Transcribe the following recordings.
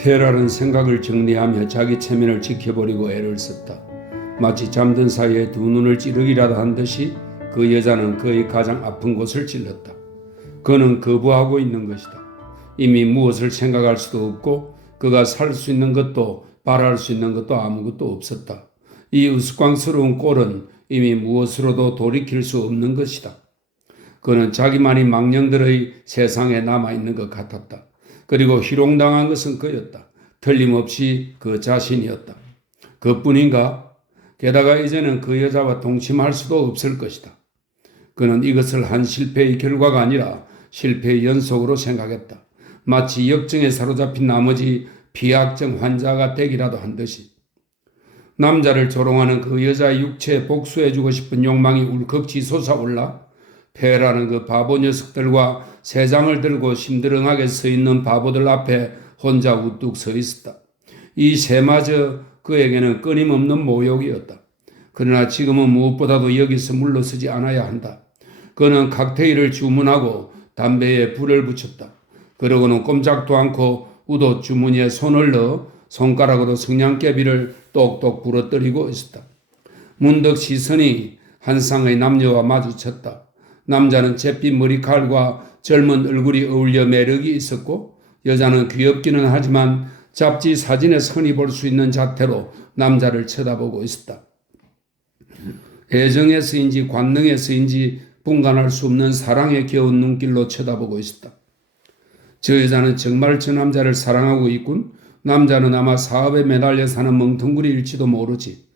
폐라는 생각을 정리하며 자기 체면을 지켜보려고 애를 썼다. 마치 잠든 사이에 두 눈을 찌르기라도 한 듯이 그 여자는 그의 가장 아픈 곳을 찔렀다. 그는 거부하고 있는 것이다. 이미 무엇을 생각할 수도 없고 그가 살 수 있는 것도 바랄 수 있는 것도 아무것도 없었다. 이 우스꽝스러운 꼴은 이미 무엇으로도 돌이킬 수 없는 것이다. 그는 자기만이 망령들의 세상에 남아있는 것 같았다. 그리고 희롱당한 것은 그였다. 틀림없이 그 자신이었다. 그뿐인가? 게다가 이제는 그 여자와 동침할 수도 없을 것이다. 그는 이것을 한 실패의 결과가 아니라 실패의 연속으로 생각했다. 마치 역증에 사로잡힌 나머지 비악증 환자가 되기라도 한 듯이. 남자를 조롱하는 그 여자의 육체에 복수해주고 싶은 욕망이 울컥 솟아올라 폐라는 그 바보 녀석들과 세 장을 들고 심드렁하게 서 있는 바보들 앞에 혼자 우뚝 서 있었다. 이 세마저 그에게는 끊임없는 모욕이었다. 그러나 지금은 무엇보다도 여기서 물러서지 않아야 한다. 그는 칵테일을 주문하고 담배에 불을 붙였다. 그러고는 꼼짝도 않고 우도 주머니에 손을 넣어 손가락으로 성냥개비를 똑똑 부러뜨리고 있었다. 문득 시선이 한 쌍의 남녀와 마주쳤다. 남자는 잿빛 머리칼과 젊은 얼굴이 어울려 매력이 있었고 여자는 귀엽기는 하지만 잡지 사진에서 흔히 볼 수 있는 자태로 남자를 쳐다보고 있었다. 애정에서인지 관능에서인지 분간할 수 없는 사랑에 겨운 눈길로 쳐다보고 있었다. 저 여자는 정말 저 남자를 사랑하고 있군. 남자는 아마 사업에 매달려 사는 멍텅구리일지도 모르지.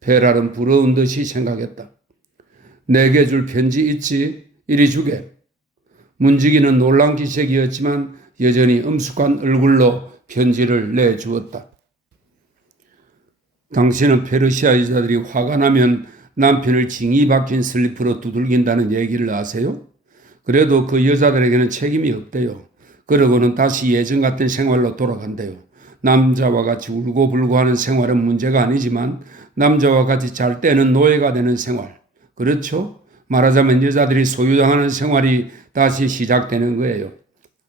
페랄은 부러운 듯이 생각했다. 내게 줄 편지 있지? 이리 주게. 문지기는 놀란 기색이었지만 여전히 엄숙한 얼굴로 편지를 내주었다. 당신은 페르시아 여자들이 화가 나면 남편을 징이 박힌 슬리퍼로 두들긴다는 얘기를 아세요? 그래도 그 여자들에게는 책임이 없대요. 그러고는 다시 예전 같은 생활로 돌아간대요. 남자와 같이 울고불고 하는 생활은 문제가 아니지만 남자와 같이 잘 때는 노예가 되는 생활. 그렇죠? 말하자면 여자들이 소유당하는 생활이 다시 시작되는 거예요.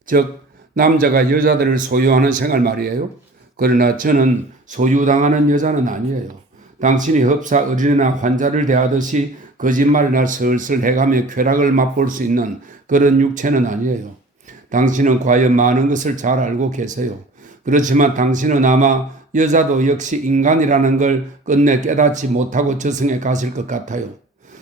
즉 남자가 여자들을 소유하는 생활 말이에요. 그러나 저는 소유당하는 여자는 아니에요. 당신이 흡사 어린애나 환자를 대하듯이 거짓말이나 슬슬 해가며 쾌락을 맛볼 수 있는 그런 육체는 아니에요. 당신은 과연 많은 것을 잘 알고 계세요. 그렇지만 당신은 아마 여자도 역시 인간이라는 걸 끝내 깨닫지 못하고 저승에 가실 것 같아요.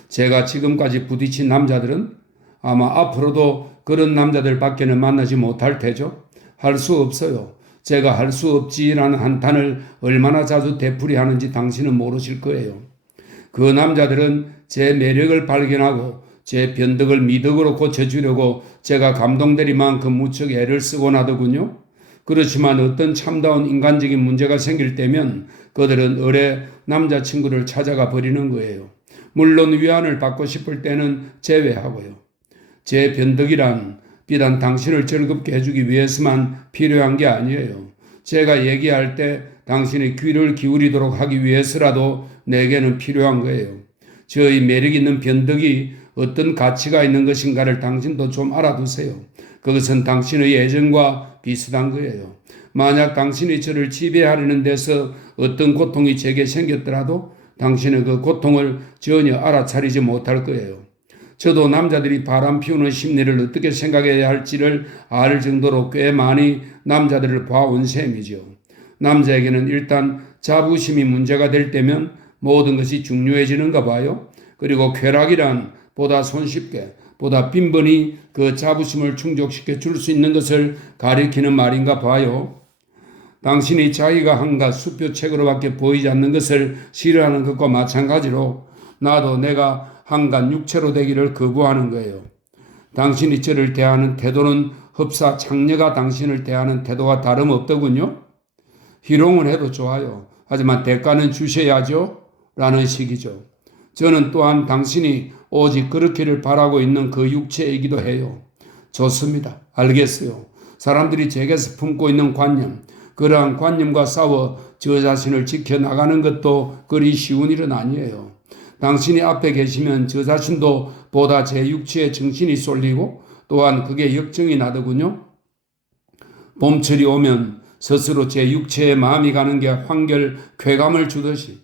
제가 지금까지 부딪힌 남자들은 아마 앞으로도 그런 남자들 밖에는 만나지 못할 테죠. 할 수 없어요. 제가 할 수 없지라는 한탄을 얼마나 자주 되풀이하는지 당신은 모르실 거예요. 그 남자들은 제 매력을 발견하고 제 변덕을 미덕으로 고쳐주려고 제가 감동될 만큼 무척 애를 쓰곤 하더군요. 그렇지만 어떤 참다운 인간적인 문제가 생길 때면 그들은 어뢰 남자친구를 찾아가 버리는 거예요. 물론 위안을 받고 싶을 때는 제외하고요. 제 변덕이란 비단 당신을 즐겁게 해주기 위해서만 필요한 게 아니에요. 제가 얘기할 때 당신이 귀를 기울이도록 하기 위해서라도 내게는 필요한 거예요. 저의 매력 있는 변덕이 어떤 가치가 있는 것인가를 당신도 좀 알아두세요. 그것은 당신의 애정과 비슷한 거예요. 만약 당신이 저를 지배하려는 데서 어떤 고통이 제게 생겼더라도 당신은 그 고통을 전혀 알아차리지 못할 거예요. 저도 남자들이 바람 피우는 심리를 어떻게 생각해야 할지를 알 정도로 꽤 많이 남자들을 봐온 셈이죠. 남자에게는 일단 자부심이 문제가 될 때면 모든 것이 중요해지는가 봐요. 그리고 쾌락이란 보다 손쉽게, 보다 빈번히 그 자부심을 충족시켜 줄 수 있는 것을 가리키는 말인가 봐요. 당신이 자기가 한갓 수표책으로밖에 보이지 않는 것을 싫어하는 것과 마찬가지로 나도 내가 한갓 육체로 되기를 거부하는 거예요. 당신이 저를 대하는 태도는 흡사 창녀가 당신을 대하는 태도와 다름없더군요. 희롱을 해도 좋아요. 하지만 대가는 주셔야죠. 라는 식이죠. 저는 또한 당신이 오직 그렇기를 바라고 있는 그 육체이기도 해요. 좋습니다. 알겠어요. 사람들이 제게서 품고 있는 관념, 그러한 관념과 싸워 저 자신을 지켜나가는 것도 그리 쉬운 일은 아니에요. 당신이 앞에 계시면 저 자신도 보다 제 육체에 정신이 쏠리고 또한 그게 역정이 나더군요. 봄철이 오면 스스로 제 육체에 마음이 가는 게 한결 쾌감을 주듯이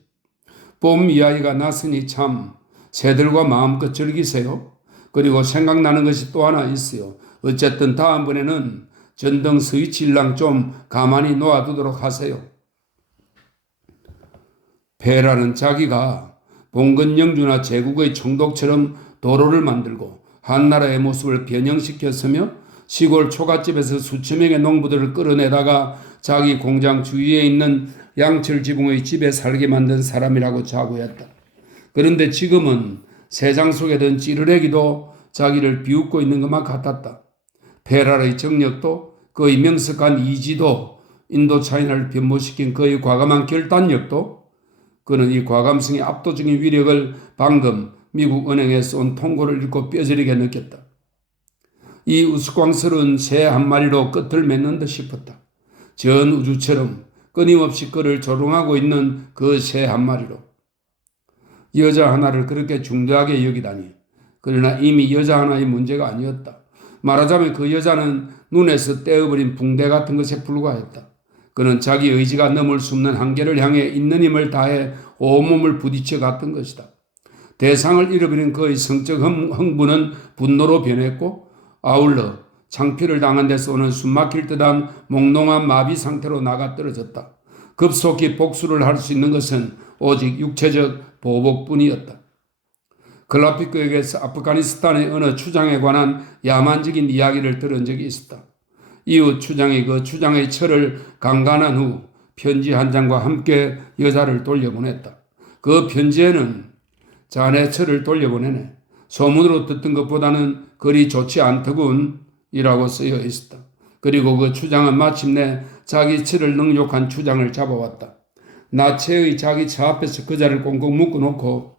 봄 이야기가 났으니 참 새들과 마음껏 즐기세요. 그리고 생각나는 것이 또 하나 있어요. 어쨌든 다음번에는 전등 스위치 일랑 좀 가만히 놓아두도록 하세요. 폐라는 자기가 봉건영주나 제국의 총독처럼 도로를 만들고 한나라의 모습을 변형시켰으며 시골 초가집에서 수천 명의 농부들을 끌어내다가 자기 공장 주위에 있는 양철 지붕의 집에 살게 만든 사람이라고 자부했다. 그런데 지금은 세상 속에 든 찌르레기도 자기를 비웃고 있는 것만 같았다. 폐라의 정력도 그의 명석한 이지도 인도 차이나를 변모시킨 그의 과감한 결단력도 그는 이 과감성의 압도적인 위력을 방금 미국 은행에서 온 통고를 읽고 뼈저리게 느꼈다. 이 우스꽝스러운 새 한 마리로 끝을 맺는 듯 싶었다. 전 우주처럼 끊임없이 그를 조롱하고 있는 그 새 한 마리로. 여자 하나를 그렇게 중대하게 여기다니. 그러나 이미 여자 하나의 문제가 아니었다. 말하자면 그 여자는 눈에서 떼어버린 붕대 같은 것에 불과했다. 그는 자기 의지가 넘을 수 없는 한계를 향해 있는 힘을 다해 온몸을 부딪혀 갔던 것이다. 대상을 잃어버린 그의 성적 흥분은 분노로 변했고 아울러 창피를 당한 데서 오는 숨막힐 듯한 몽롱한 마비 상태로 나가떨어졌다. 급속히 복수를 할 수 있는 것은 오직 육체적 보복뿐이었다. 글라피크에게서 아프가니스탄의 어느 추장에 관한 야만적인 이야기를 들은 적이 있었다. 이웃 추장이 그 추장의 철을 강간한 후 편지 한 장과 함께 여자를 돌려보냈다. 그 편지에는 자네 철을 돌려보내네. 소문으로 듣던 것보다는 그리 좋지 않더군 이라고 쓰여 있었다. 그리고 그 추장은 마침내 자기 철을 능욕한 추장을 잡아왔다. 나체의 자기 차 앞에서 그자를 꽁꽁 묶어놓고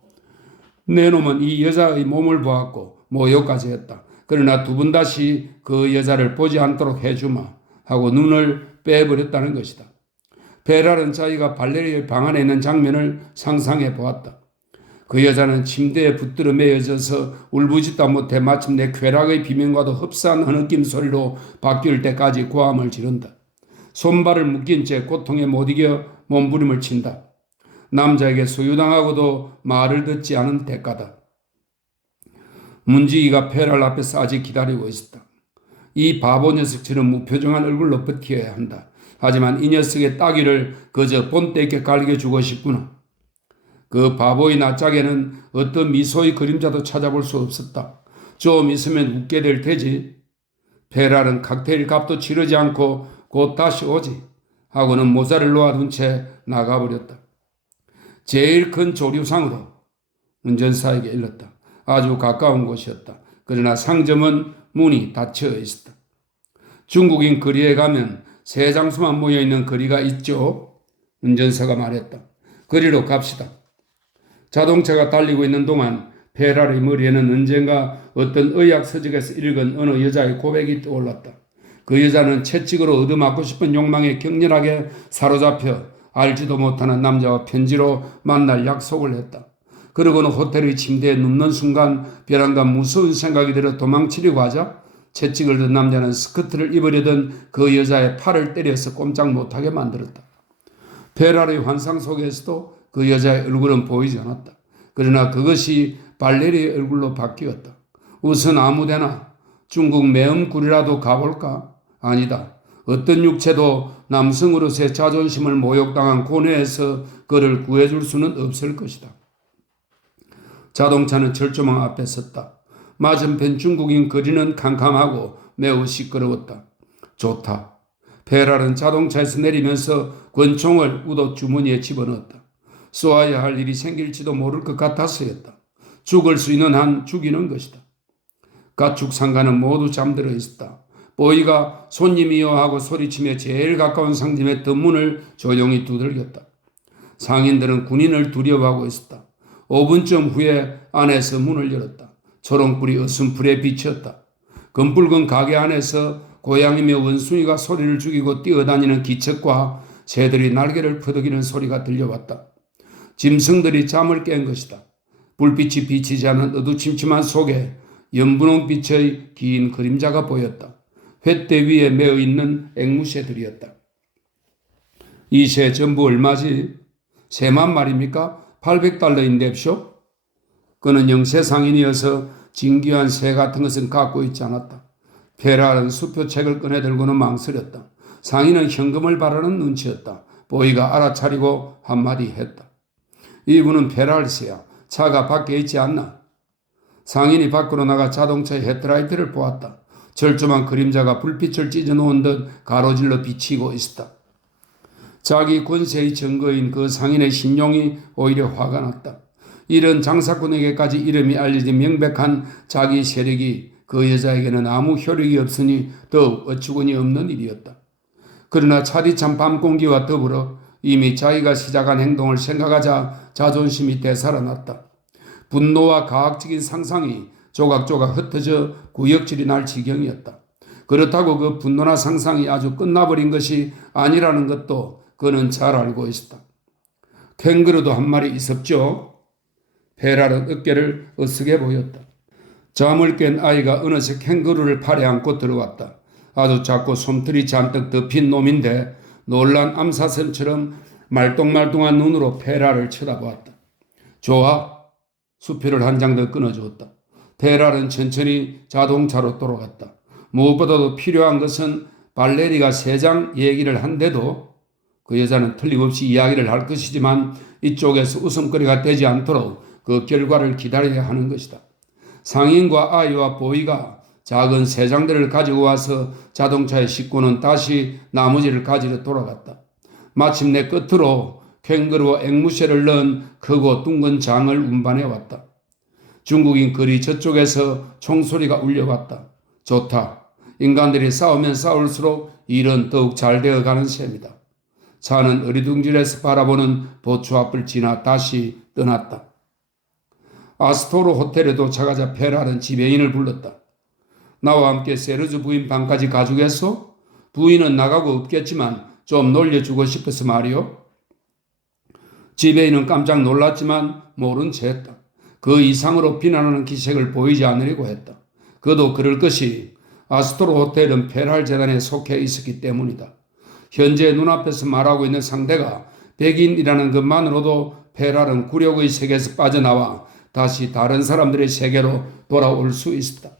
내 놈은 이 여자의 몸을 보았고 모욕까지 했다. 그러나 두 번 다시 그 여자를 보지 않도록 해주마 하고 눈을 빼버렸다는 것이다. 베랄은 자기가 발레리의 방 안에 있는 장면을 상상해 보았다. 그 여자는 침대에 붙들어 매여져서 울부짖다 못해 마침내 쾌락의 비명과도 흡사한 흐느낌 소리로 바뀔 때까지 고함을 지른다. 손발을 묶인 채 고통에 못 이겨 몸부림을 친다. 남자에게 소유당하고도 말을 듣지 않은 대가다. 문지기가 페랄 앞에서 아직 기다리고 있었다. 이 바보 녀석처럼 무표정한 얼굴로 버텨야 한다. 하지만 이 녀석의 따귀를 그저 본때 있게 갈겨주고 싶구나. 그 바보의 낯짝에는 어떤 미소의 그림자도 찾아볼 수 없었다. 좀 있으면 웃게 될 테지. 페랄은 칵테일 값도 치르지 않고 곧 다시 오지 하고는 모자를 놓아둔 채 나가버렸다. 제일 큰 조류상으로 운전사에게 일렀다. 아주 가까운 곳이었다. 그러나 상점은 문이 닫혀 있었다. 중국인 거리에 가면 새 장수만 모여있는 거리가 있죠. 운전사가 말했다. 거리로 갑시다. 자동차가 달리고 있는 동안 페랄의 머리에는 언젠가 어떤 의학 서적에서 읽은 어느 여자의 고백이 떠올랐다. 그 여자는 채찍으로 얻어맞고 싶은 욕망에 격렬하게 사로잡혀 알지도 못하는 남자와 편지로 만날 약속을 했다. 그러고는 호텔의 침대에 눕는 순간 벼랑간 무서운 생각이 들어 도망치려고 하자 채찍을 든 남자는 스커트를 입으려던 그 여자의 팔을 때려서 꼼짝 못하게 만들었다. 페랄의 환상 속에서도 그 여자의 얼굴은 보이지 않았다. 그러나 그것이 발레리의 얼굴로 바뀌었다. 우선 아무데나 중국 매음굴이라도 가볼까? 아니다. 어떤 육체도 남성으로서의 자존심을 모욕당한 고뇌에서 그를 구해줄 수는 없을 것이다. 자동차는 철조망 앞에 섰다. 맞은편 중국인 거리는 캄캄하고 매우 시끄러웠다. 좋다. 페랄은 자동차에서 내리면서 권총을 우도 주머니에 집어넣었다. 쏘아야 할 일이 생길지도 모를 것 같아서였다. 죽을 수 있는 한 죽이는 것이다. 가축 상가는 모두 잠들어 있었다. 보이가 손님이요 하고 소리치며 제일 가까운 상점의 덧문을 조용히 두들겼다. 상인들은 군인을 두려워하고 있었다. 5분쯤 후에 안에서 문을 열었다. 초롱불이 어슴풀에 비쳤다. 검붉은 가게 안에서 고양이며 원숭이가 소리를 죽이고 뛰어다니는 기척과 새들이 날개를 퍼덕이는 소리가 들려왔다. 짐승들이 잠을 깬 것이다. 불빛이 비치지 않은 어두침침한 속에 연분홍빛의 긴 그림자가 보였다. 횃대 위에 매어 있는 앵무새들이었다. 이 새 전부 얼마지? 새만 말입니까? 800달러인데쇼? 그는 영세 상인이어서 진귀한 새 같은 것은 갖고 있지 않았다. 페랄은 수표책을 꺼내들고는 망설였다. 상인은 현금을 바라는 눈치였다. 보이가 알아차리고 한마디 했다. 이분은 페랄스야. 차가 밖에 있지 않나? 상인이 밖으로 나가 자동차의 헤드라이트를 보았다. 절조한 그림자가 불빛을 찢어놓은 듯 가로질러 비치고 있었다. 자기 권세의 증거인 그 상인의 신용이 오히려 화가 났다. 이런 장사꾼에게까지 이름이 알려진 명백한 자기 세력이 그 여자에게는 아무 효력이 없으니 더욱 어처구니 없는 일이었다. 그러나 차디찬 밤 공기와 더불어 이미 자기가 시작한 행동을 생각하자 자존심이 되살아났다. 분노와 가학적인 상상이 조각조각 흩어져 구역질이 날 지경이었다. 그렇다고 그 분노나 상상이 아주 끝나버린 것이 아니라는 것도 그는 잘 알고 있었다. 캥거루도 한 마리 있었죠. 페랄은 어깨를 으쓱해 보였다. 잠을 깬 아이가 어느새 캥거루를 팔에 안고 들어왔다. 아주 작고 솜털이 잔뜩 덮인 놈인데 놀란 암사슴처럼 말똥말똥한 눈으로 페랄을 쳐다보았다. 좋아. 수표를 한 장 더 끊어주었다. 페랄은 천천히 자동차로 돌아갔다. 무엇보다도 필요한 것은 발레리가 3장 얘기를 한데도 그 여자는 틀림없이 이야기를 할 것이지만 이쪽에서 웃음거리가 되지 않도록 그 결과를 기다려야 하는 것이다. 상인과 아이와 보이가 작은 3장들을 가지고 와서 자동차에 싣고는 다시 나머지를 가지러 돌아갔다. 마침내 끝으로 캥거루와 앵무새를 넣은 크고 둥근 장을 운반해 왔다. 중국인 거리 저쪽에서 총소리가 울려왔다. 좋다. 인간들이 싸우면 싸울수록 일은 더욱 잘 되어가는 셈이다. 차는 어리둥절해서 바라보는 도초 앞을 지나 다시 떠났다. 아스토로 호텔에 도착하자 페랄은 지배인을 불렀다. 나와 함께 세르주 부인 방까지 가주겠소? 부인은 나가고 없겠지만 좀 놀려주고 싶어서 말이오. 지배인은 깜짝 놀랐지만 모른 채 했다. 그 이상으로 비난하는 기색을 보이지 않으려고 했다. 그도 그럴 것이 아스토로 호텔은 페랄 재단에 속해 있었기 때문이다. 현재 눈앞에서 말하고 있는 상대가 백인이라는 것만으로도 페랄은 굴욕의 세계에서 빠져나와 다시 다른 사람들의 세계로 돌아올 수 있었다.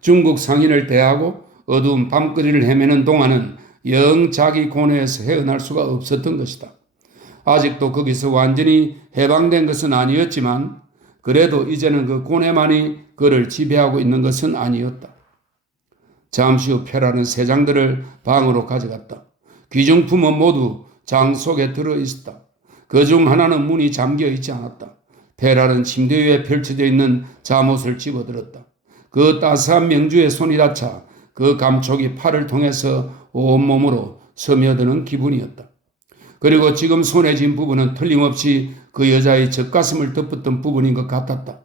중국 상인을 대하고 어두운 밤거리를 헤매는 동안은 영 자기 고뇌에서 헤어날 수가 없었던 것이다. 아직도 거기서 완전히 해방된 것은 아니었지만 그래도 이제는 그 고뇌만이 그를 지배하고 있는 것은 아니었다. 잠시 후 페랄은 3장들을 방으로 가져갔다. 귀중품은 모두 장 속에 들어있었다. 그중 하나는 문이 잠겨 있지 않았다. 페랄은 침대 위에 펼쳐져 있는 잠옷을 집어들었다. 그 따스한 명주에 손이 닿자 그 감촉이 팔을 통해서 온몸으로 스며드는 기분이었다. 그리고 지금 손에 쥔 부분은 틀림없이 그 여자의 젖가슴을 덮었던 부분인 것 같았다.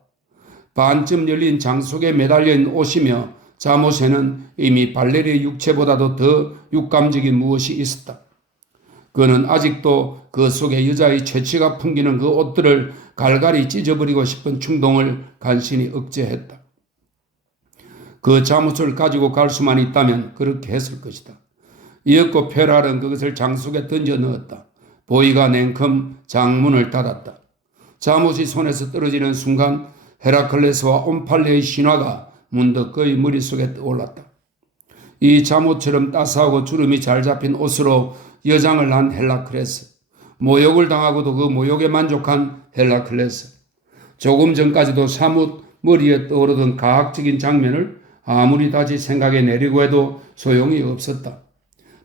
반쯤 열린 장 속에 매달린 옷이며 잠옷에는 이미 발레리의 육체보다도 더 육감적인 무엇이 있었다. 그는 아직도 그 속에 여자의 최치가 풍기는 그 옷들을 갈갈이 찢어버리고 싶은 충동을 간신히 억제했다. 그 잠옷을 가지고 갈 수만 있다면 그렇게 했을 것이다. 이윽고 페랄은 그것을 장 속에 던져 넣었다. 보이가 냉큼 장문을 닫았다. 잠옷이 손에서 떨어지는 순간 헤라클레스와 옴팔레의 신화가 문득 그의 머릿속에 떠올랐다. 이 잠옷처럼 따스하고 주름이 잘 잡힌 옷으로 여장을 한 헬라클레스. 모욕을 당하고도 그 모욕에 만족한 헬라클레스. 조금 전까지도 사뭇 머리에 떠오르던 가학적인 장면을 아무리 다시 생각해 내려고 해도 소용이 없었다.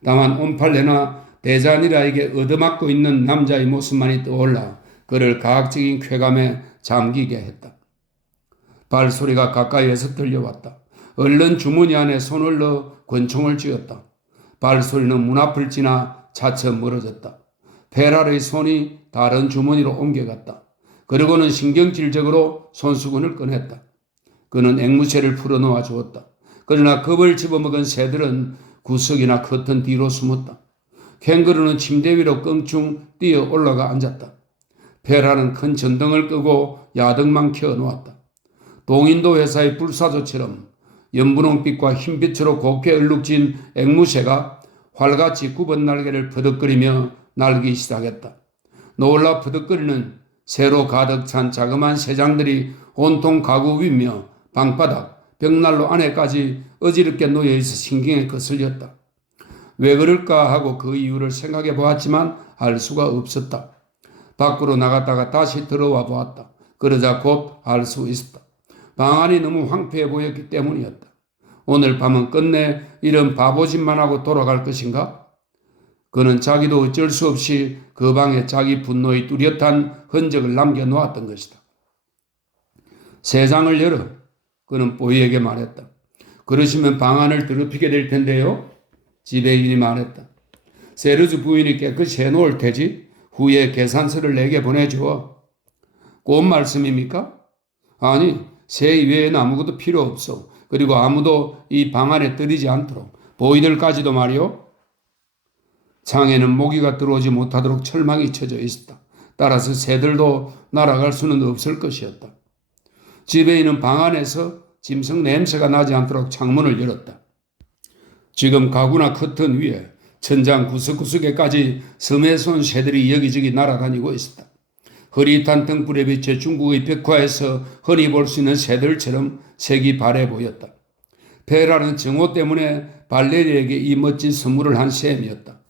다만 옴팔레나 데자니라에게 얻어맞고 있는 남자의 모습만이 떠올라 그를 가학적인 쾌감에 잠기게 했다. 발소리가 가까이에서 들려왔다. 얼른 주머니 안에 손을 넣어 권총을 쥐었다. 발소리는 문 앞을 지나 차츰 멀어졌다. 페랄의 손이 다른 주머니로 옮겨갔다. 그리고는 신경질적으로 손수건을 꺼냈다. 그는 앵무새를 풀어놓아 주었다. 그러나 겁을 집어먹은 새들은 구석이나 커튼 뒤로 숨었다. 캥거루는 침대 위로 껑충 뛰어 올라가 앉았다. 페랄은 큰 전등을 끄고 야등만 켜놓았다. 동인도 회사의 불사조처럼 연분홍빛과 흰빛으로 곱게 얼룩진 앵무새가 활같이 굽은 날개를 퍼덕거리며 날기 시작했다. 놀라 푸득거리는 새로 가득 찬 자그마한 새장들이 온통 가구 위며 방바닥, 벽난로 안에까지 어지럽게 놓여있어 신경에 거슬렸다. 왜 그럴까 하고 그 이유를 생각해 보았지만 알 수가 없었다. 밖으로 나갔다가 다시 들어와 보았다. 그러자 곧 알 수 있었다. 방 안이 너무 황폐해 보였기 때문이었다. 오늘 밤은 끝내 이런 바보짓만 하고 돌아갈 것인가? 그는 자기도 어쩔 수 없이 그 방에 자기 분노의 뚜렷한 흔적을 남겨놓았던 것이다. 새 장을 열어. 그는 보이에게 말했다. 그러시면 방 안을 더럽히게 될 텐데요. 지배인이 말했다. 세르주 부인이 깨끗이 해놓을 테지. 후에 계산서를 내게 보내주어. 곧 말씀입니까? 아니, 새 이외에는 아무것도 필요 없어. 그리고 아무도 이 방 안에 들이지 않도록. 보이들까지도 말이요. 창에는 모기가 들어오지 못하도록 철망이 쳐져 있었다. 따라서 새들도 날아갈 수는 없을 것이었다. 지배인은 방 안에서 짐승 냄새가 나지 않도록 창문을 열었다. 지금 가구나 커튼 위에 천장 구석구석에까지 섬에서 온 새들이 여기저기 날아다니고 있었다. 흐릿한 등불에 비쳐 중국의 벽화에서 흔히 볼 수 있는 새들처럼 색이 바래 보였다. 페라는 정오 때문에 발레리에게 이 멋진 선물을 한 셈이었다.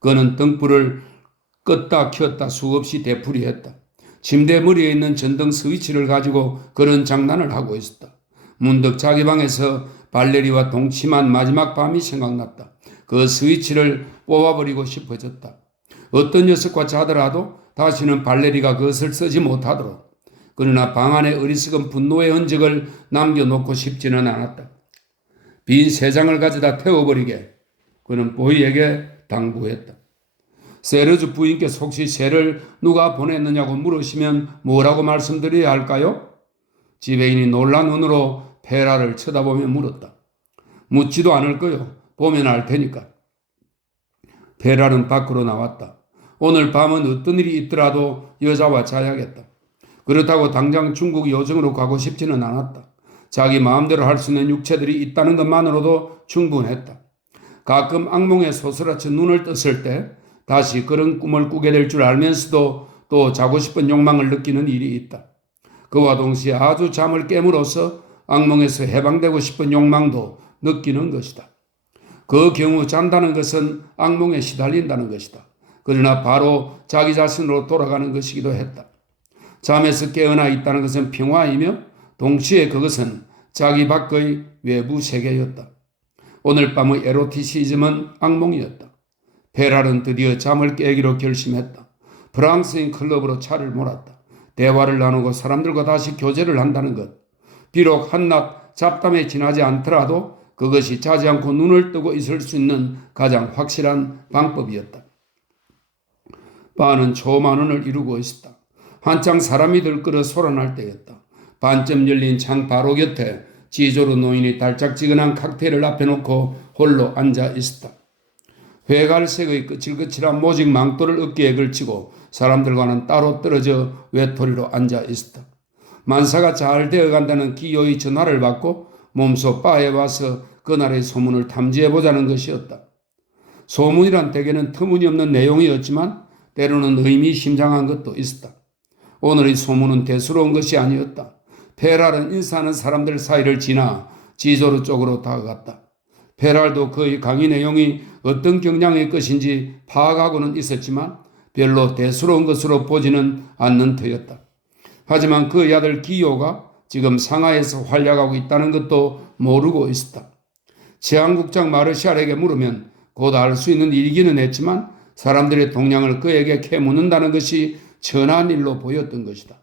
그는 등불을 껐다 켰다 수없이 되풀이했다. 침대 머리에 있는 전등 스위치를 가지고 그런 장난을 하고 있었다. 문득 자기 방에서 발레리와 동침한 마지막 밤이 생각났다. 그 스위치를 뽑아버리고 싶어졌다. 어떤 녀석과 자더라도 다시는 발레리가 그것을 쓰지 못하도록. 그러나 방 안에 어리석은 분노의 흔적을 남겨놓고 싶지는 않았다. 빈 새 장을 가져다 태워버리게 그는 보이에게 당부했다. 세르주 부인께서 혹시 새를 누가 보냈느냐고 물으시면 뭐라고 말씀드려야 할까요? 지배인이 놀란 눈으로 페라를 쳐다보며 물었다. 묻지도 않을 거요. 보면 알 테니까. 페라는 밖으로 나왔다. 오늘 밤은 어떤 일이 있더라도 여자와 자야겠다. 그렇다고 당장 중국 요정으로 가고 싶지는 않았다. 자기 마음대로 할 수 있는 육체들이 있다는 것만으로도 충분했다. 가끔 악몽에 소스라쳐 눈을 떴을 때 다시 그런 꿈을 꾸게 될 줄 알면서도 또 자고 싶은 욕망을 느끼는 일이 있다. 그와 동시에 아주 잠을 깨물어서 악몽에서 해방되고 싶은 욕망도 느끼는 것이다. 그 경우 잔다는 것은 악몽에 시달린다는 것이다. 그러나 바로 자기 자신으로 돌아가는 것이기도 했다. 잠에서 깨어나 있다는 것은 평화이며 동시에 그것은 자기 밖의 외부 세계였다. 오늘 밤의 에로티시즘은 악몽이었다. 페랄은 드디어 잠을 깨기로 결심했다. 프랑스인 클럽으로 차를 몰았다. 대화를 나누고 사람들과 다시 교제를 한다는 것. 비록 한낮 잡담에 지나지 않더라도 그것이 자지 않고 눈을 뜨고 있을 수 있는 가장 확실한 방법이었다. 바는 초만원을 이루고 있었다. 한창 사람이 들끓어 솟아날 때였다. 반쯤 열린 창 바로 곁에 지조로 노인이 달짝지근한 칵테일을 앞에 놓고 홀로 앉아 있었다. 회갈색의 거칠거칠한 모직 망토를 어깨에 걸치고 사람들과는 따로 떨어져 외톨이로 앉아 있었다. 만사가 잘 되어간다는 기요의 전화를 받고 몸소 바에 와서 그날의 소문을 탐지해보자는 것이었다. 소문이란 대개는 터무니없는 내용이었지만 때로는 의미심장한 것도 있었다. 오늘의 소문은 대수로운 것이 아니었다. 페랄은 인사하는 사람들 사이를 지나 지조르 쪽으로 다가갔다. 페랄도 그의 강의 내용이 어떤 경향의 것인지 파악하고는 있었지만 별로 대수로운 것으로 보지는 않는 터였다. 하지만 그의 아들 기요가 지금 상하이에서 활약하고 있다는 것도 모르고 있었다. 제한국장 마르샬에게 물으면 곧 알 수 있는 일이기는 했지만 사람들의 동향을 그에게 캐묻는다는 것이 천한 일로 보였던 것이다.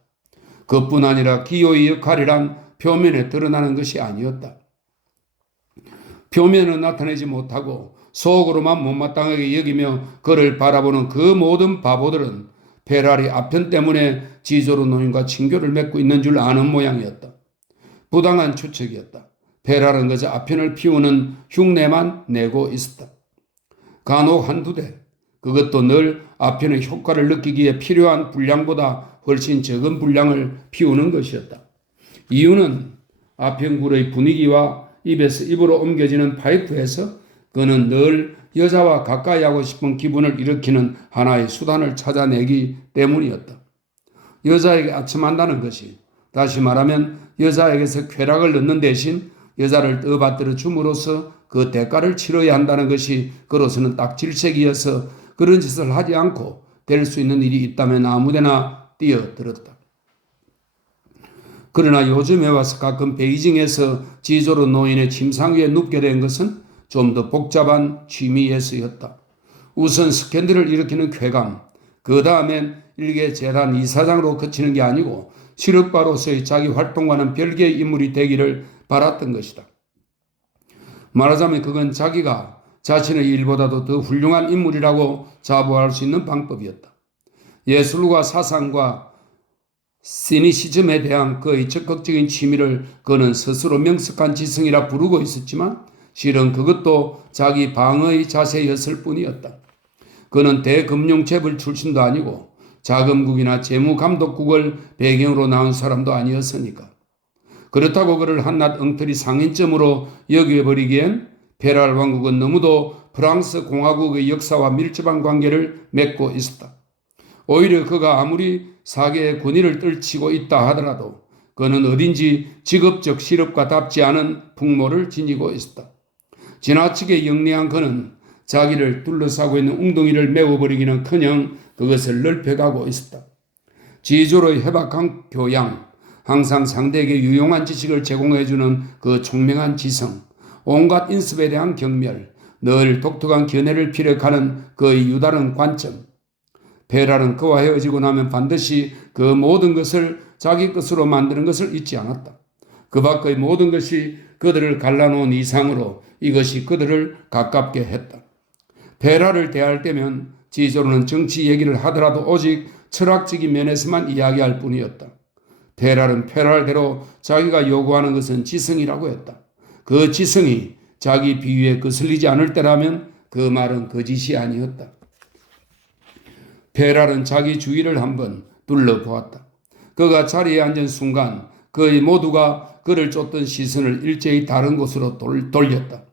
그뿐 아니라 기요의 역할이란 표면에 드러나는 것이 아니었다. 표면은 나타내지 못하고 속으로만 못마땅하게 여기며 그를 바라보는 그 모든 바보들은 페랄이 아편 때문에 지조로 노인과 친교를 맺고 있는 줄 아는 모양이었다. 부당한 추측이었다. 페랄은 그저 아편을 피우는 흉내만 내고 있었다. 간혹 한두 대, 그것도 늘 아편의 효과를 느끼기에 필요한 분량보다 훨씬 적은 분량을 피우는 것이었다. 이유는 아편굴의 분위기와 입에서 입으로 옮겨지는 파이프에서 그는 늘 여자와 가까이 하고 싶은 기분을 일으키는 하나의 수단을 찾아내기 때문이었다. 여자에게 아첨한다는 것이, 다시 말하면 여자에게서 쾌락을 얻는 대신 여자를 떠받들어 줌으로써 그 대가를 치러야 한다는 것이 그로서는 딱 질색이어서 그런 짓을 하지 않고 될 수 있는 일이 있다면 아무데나 뛰어들었다. 그러나 요즘에 와서 가끔 베이징에서 지조로 노인의 침상 위에 눕게 된 것은 좀 더 복잡한 취미에서였다. 우선 스캔들을 일으키는 쾌감, 그 다음엔 일개 재단 이사장으로 그치는 게 아니고 실업가로서의 자기 활동과는 별개의 인물이 되기를 바랐던 것이다. 말하자면 그건 자기가 자신의 일보다도 더 훌륭한 인물이라고 자부할 수 있는 방법이었다. 예술과 사상과 시니시즘에 대한 그의 적극적인 취미를 그는 스스로 명석한 지성이라 부르고 있었지만 실은 그것도 자기 방어의 자세였을 뿐이었다. 그는 대금융재벌 출신도 아니고 자금국이나 재무감독국을 배경으로 나온 사람도 아니었으니까. 그렇다고 그를 한낱 엉터리 상인점으로 여겨버리기엔 페랄 왕국은 너무도 프랑스 공화국의 역사와 밀접한 관계를 맺고 있었다. 오히려 그가 아무리 사계의 권위를 떨치고 있다 하더라도 그는 어딘지 직업적 실업과 답지 않은 풍모를 지니고 있었다. 지나치게 영리한 그는 자기를 둘러싸고 있는 웅덩이를 메워버리기는커녕 그것을 넓혀가고 있었다. 지조로의 해박한 교양, 항상 상대에게 유용한 지식을 제공해주는 그 총명한 지성, 온갖 인습에 대한 경멸, 늘 독특한 견해를 피력하는 그의 유다른 관점. 페랄은 그와 헤어지고 나면 반드시 그 모든 것을 자기 것으로 만드는 것을 잊지 않았다. 그 밖의 모든 것이 그들을 갈라놓은 이상으로 이것이 그들을 가깝게 했다. 페랄을 대할 때면 지조로는 정치 얘기를 하더라도 오직 철학적인 면에서만 이야기할 뿐이었다. 페랄은 페랄대로 자기가 요구하는 것은 지성이라고 했다. 그 지성이 자기 비유에 거슬리지 않을 때라면 그 말은 거짓이 아니었다. 페랄은 자기 주위를 한번 둘러보았다. 그가 자리에 앉은 순간 그의 모두가 그를 쫓던 시선을 일제히 다른 곳으로 돌렸다.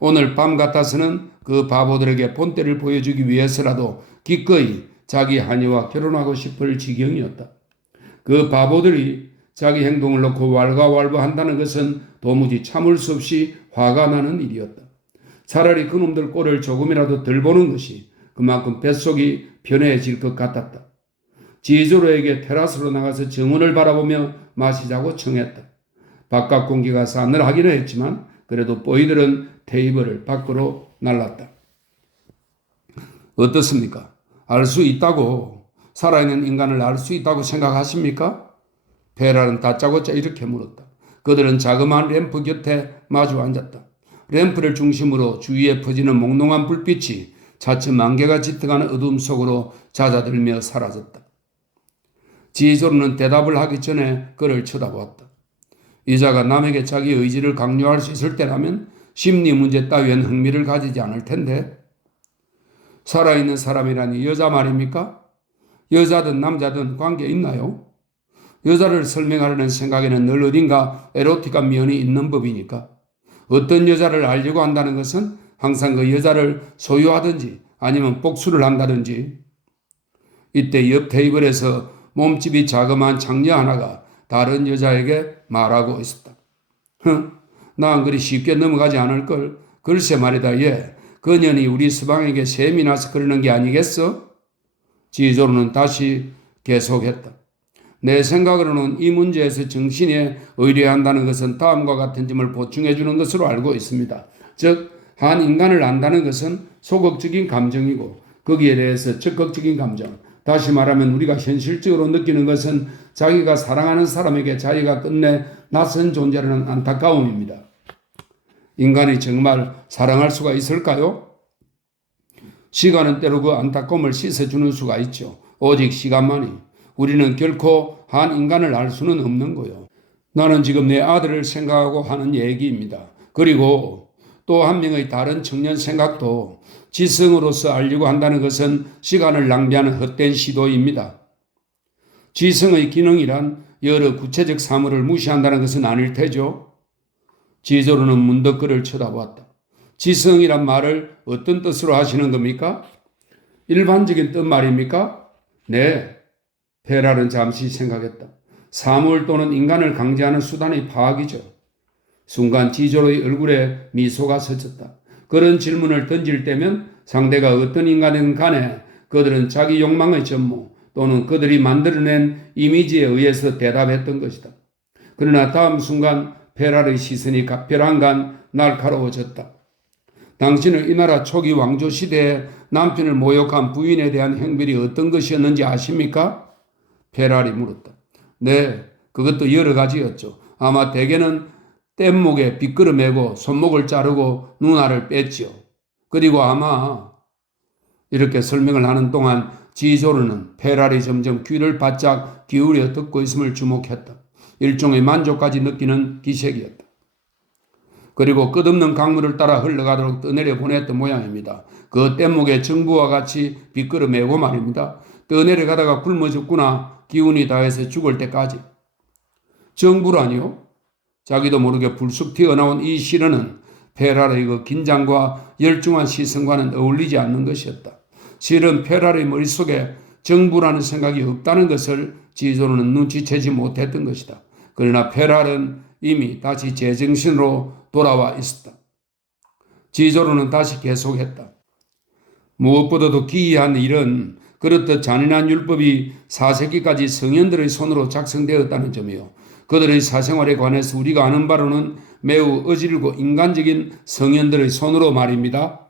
오늘 밤 같아서는 그 바보들에게 본때를 보여주기 위해서라도 기꺼이 자기 하녀와 결혼하고 싶을 지경이었다. 그 바보들이 자기 행동을 놓고 왈가왈부한다는 것은 도무지 참을 수 없이 화가 나는 일이었다. 차라리 그놈들 꼴을 조금이라도 덜 보는 것이 그만큼 뱃속이 편해질 것 같았다. 지조로에게 테라스로 나가서 정원을 바라보며 마시자고 청했다. 바깥 공기가 싸늘하기는 했지만 그래도 보이들은 테이블을 밖으로 날랐다. 어떻습니까? 알 수 있다고, 살아있는 인간을 알 수 있다고 생각하십니까? 페랄은 다짜고짜 이렇게 물었다. 그들은 자그마한 램프 곁에 마주 앉았다. 램프를 중심으로 주위에 퍼지는 몽롱한 불빛이 차츰 만개가 짙어가는 어둠 속으로 잦아들며 사라졌다. 지조로는 대답을 하기 전에 그를 쳐다보았다. 이자가 남에게 자기 의지를 강요할 수 있을 때라면 심리 문제 따위엔 흥미를 가지지 않을 텐데. 살아있는 사람이라니 여자 말입니까? 여자든 남자든 관계 있나요? 여자를 설명하려는 생각에는 늘 어딘가 에로틱한 면이 있는 법이니까. 어떤 여자를 알려고 한다는 것은 항상 그 여자를 소유하든지 아니면 복수를 한다든지. 이때 옆 테이블에서 몸집이 자그마한 장녀 하나가 다른 여자에게 말하고 있었다. 난 그리 쉽게 넘어가지 않을걸. 글쎄 말이다 얘. 그년이 우리 서방에게 셈이 나서 그러는 게 아니겠어? 지조로는 다시 계속했다. 내 생각으로는 이 문제에서 정신에 의뢰한다는 것은 다음과 같은 점을 보충해 주는 것으로 알고 있습니다. 즉, 한 인간을 안다는 것은 소극적인 감정이고 거기에 대해서 적극적인 감정, 다시 말하면 우리가 현실적으로 느끼는 것은 자기가 사랑하는 사람에게 자기가 끝내 낯선 존재라는 안타까움입니다. 인간이 정말 사랑할 수가 있을까요? 시간은 때로 그 안타까움을 씻어주는 수가 있죠. 오직 시간만이. 우리는 결코 한 인간을 알 수는 없는 거요. 나는 지금 내 아들을 생각하고 하는 얘기입니다. 그리고 또 한 명의 다른 청년 생각도 지성으로서 알려고 한다는 것은 시간을 낭비하는 헛된 시도입니다. 지성의 기능이란 여러 구체적 사물을 무시한다는 것은 아닐 테죠. 지조로는 문득 그를 쳐다보았다. 지성이란 말을 어떤 뜻으로 하시는 겁니까? 일반적인 뜻 말입니까? 네. 페랄은 잠시 생각했다. 사물 또는 인간을 강제하는 수단의 파악이죠. 순간 지조로의 얼굴에 미소가 스쳤다. 그런 질문을 던질 때면 상대가 어떤 인간이든 간에 그들은 자기 욕망의 전무 또는 그들이 만들어낸 이미지에 의해서 대답했던 것이다. 그러나 다음 순간 페랄의 시선이 각별한간 날카로워졌다. 당신은 이 나라 초기 왕조 시대에 남편을 모욕한 부인에 대한 행별이 어떤 것이었는지 아십니까? 페랄이 물었다. 네, 그것도 여러 가지였죠. 아마 대개는 뗏목에 빗끌어 매고 손목을 자르고 눈알을 뺐지요. 그리고 아마 이렇게 설명을 하는 동안 지조르는 페랄이 점점 귀를 바짝 기울여 듣고 있음을 주목했다. 일종의 만족까지 느끼는 기색이었다. 그리고 끝없는 강물을 따라 흘러가도록 떠내려 보냈던 모양입니다. 그 뗏목에 정부와 같이 빗끌어 매고 말입니다. 떠내려가다가 굶어 죽구나 기운이 다해서 죽을 때까지. 정부라니요? 자기도 모르게 불쑥 튀어나온 이 시련은 페랄의 그 긴장과 열중한 시선과는 어울리지 않는 것이었다. 실은 페랄의 머릿속에 정부라는 생각이 없다는 것을 지조는 눈치채지 못했던 것이다. 그러나 페랄은 이미 다시 제정신으로 돌아와 있었다. 지조로는 다시 계속했다. 무엇보다도 기이한 일은 그렇듯 잔인한 율법이 4세기까지 성현들의 손으로 작성되었다는 점이요. 그들의 사생활에 관해서 우리가 아는 바로는 매우 어질고 인간적인 성현들의 손으로 말입니다.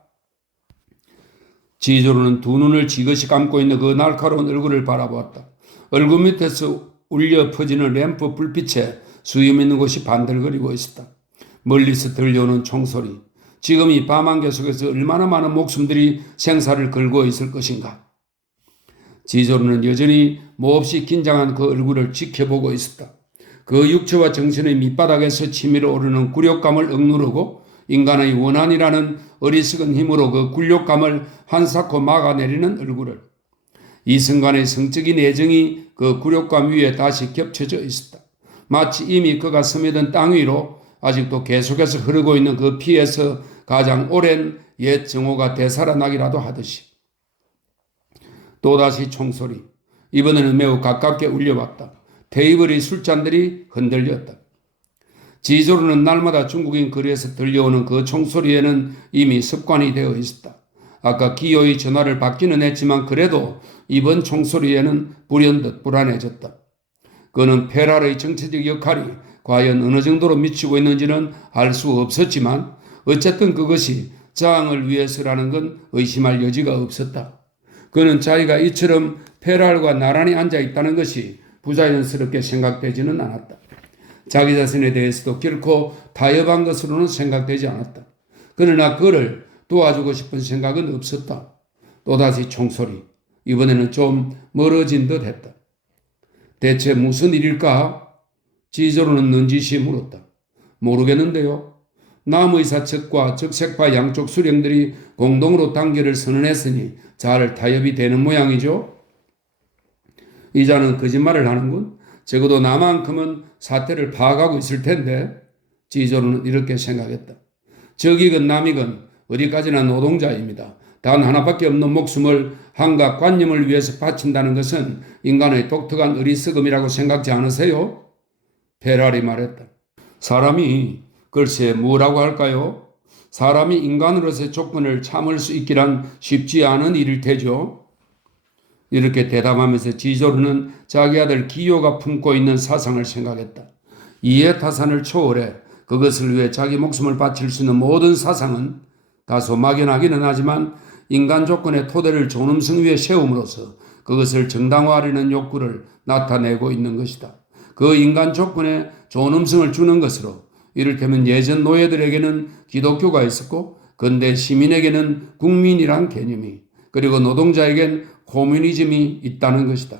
지조로는 두 눈을 지그시 감고 있는 그 날카로운 얼굴을 바라보았다. 얼굴 밑에서 울려 퍼지는 램프 불빛에 수염 있는 곳이 반들거리고 있었다. 멀리서 들려오는 총소리. 지금 이 밤안개 속에서 얼마나 많은 목숨들이 생사를 걸고 있을 것인가. 지조로는 여전히 몹시 긴장한 그 얼굴을 지켜보고 있었다. 그 육체와 정신의 밑바닥에서 치밀어 오르는 굴욕감을 억누르고 인간의 원한이라는 어리석은 힘으로 그 굴욕감을 한사코 막아내리는 얼굴을. 이 순간의 성적인 애정이 그 굴욕감 위에 다시 겹쳐져 있었다. 마치 이미 그가 스며든 땅 위로 아직도 계속해서 흐르고 있는 그 피에서 가장 오랜 옛 정오가 되살아나기라도 하듯이. 또다시 총소리. 이번에는 매우 가깝게 울려왔다. 테이블의 술잔들이 흔들렸다. 지조로는 날마다 중국인 거리에서 들려오는 그 총소리에는 이미 습관이 되어 있었다. 아까 기어이 전화를 받기는 했지만 그래도 이번 총소리에는 불현듯 불안해졌다. 그는 페랄의 정치적 역할이 과연 어느 정도로 미치고 있는지는 알 수 없었지만 어쨌든 그것이 장을 위해서라는 건 의심할 여지가 없었다. 그는 자기가 이처럼 페랄과 나란히 앉아 있다는 것이 부자연스럽게 생각되지는 않았다. 자기 자신에 대해서도 결코 타협한 것으로는 생각되지 않았다. 그러나 그를 도와주고 싶은 생각은 없었다. 또다시 총소리. 이번에는 좀 멀어진 듯 했다. 대체 무슨 일일까? 지조로는 넌지시 물었다. 모르겠는데요. 남의사 측과 적색파 양쪽 수령들이 공동으로 단결을 선언했으니 잘 타협이 되는 모양이죠. 이자는 거짓말을 하는군. 적어도 나만큼은 사태를 파악하고 있을 텐데. 지조로는 이렇게 생각했다. 적이건 남이건 어디까지나 노동자입니다. 단 하나밖에 없는 목숨을 한각 관념을 위해서 바친다는 것은 인간의 독특한 어리석음이라고 생각지 않으세요? 페랄이 말했다. 사람이 글쎄 뭐라고 할까요? 사람이 인간으로서의 조건을 참을 수 있기란 쉽지 않은 일일 테죠. 이렇게 대답하면서 지조르는 자기 아들 기요가 품고 있는 사상을 생각했다. 이해타산을 초월해 그것을 위해 자기 목숨을 바칠 수 있는 모든 사상은 다소 막연하기는 하지만 인간 조건의 토대를 존엄성 위에 세움으로써 그것을 정당화하려는 욕구를 나타내고 있는 것이다. 그 인간 조건에 존엄성을 주는 것으로 이를테면 예전 노예들에게는 기독교가 있었고 근대 시민에게는 국민이란 개념이 그리고 노동자에겐 코뮤니즘이 있다는 것이다.